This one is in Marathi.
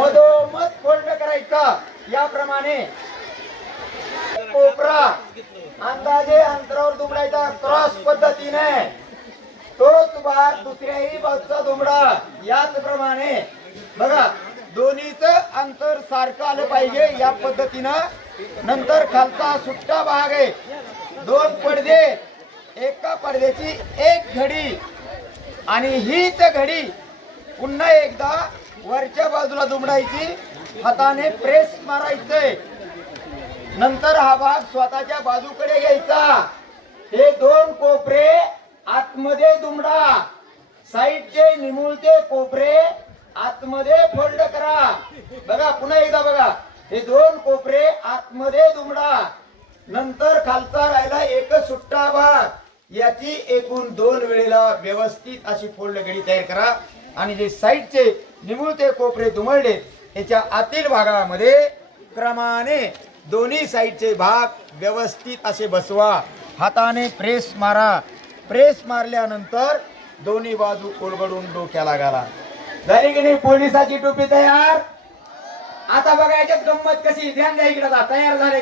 मधोमध फोल्ड करायचा याप्रमाणे कोपरा अंदाजे अंतरावर दुमडायचा क्रॉस पद्धतीने तोच भाग दुसऱ्याही बाजूचा दुमडा याच प्रमाणे बघा दोन्हीच अंतर सारखं आलं पाहिजे या पद्धतीनं नंतर खालचा सुट्टा भाग आहे दोन पडदे एका पडद्याची एक घडी आणि हीच घडी पुन्हा एकदा वरच्या बाजूला दुमडायची हाताने प्रेस मारायचे नंतर हा भाग स्वतःच्या बाजूकडे घ्यायचा हे दोन कोपरे आतमध्ये दुमडा साईडचे निमुळते कोपरे आतमध्ये फोल्ड करा बघा पुन्हा एकदा बघा हे दोन कोपरे आतमध्ये दुमडा नंतर खालचा राहिला एकच सुट्टा भाग याची एकूण दोन वेळेला व्यवस्थित अशी फोल्ड घडी तयार करा आणि जे साईडचे निमुळते कोपरे दुमळले याच्या आतील भागामध्ये क्रमाने दोन्ही साईडचे भाग व्यवस्थित असे बसवा हाताने प्रेस मारा प्रेस मारल्यानंतर दोन्ही बाजू उलगडून डोक्याला घाला झाली की नाही पोलिसाची टोपी तयार आता बघा याच्यात गंमत कशी ध्यान द्या इकडे तयार झाले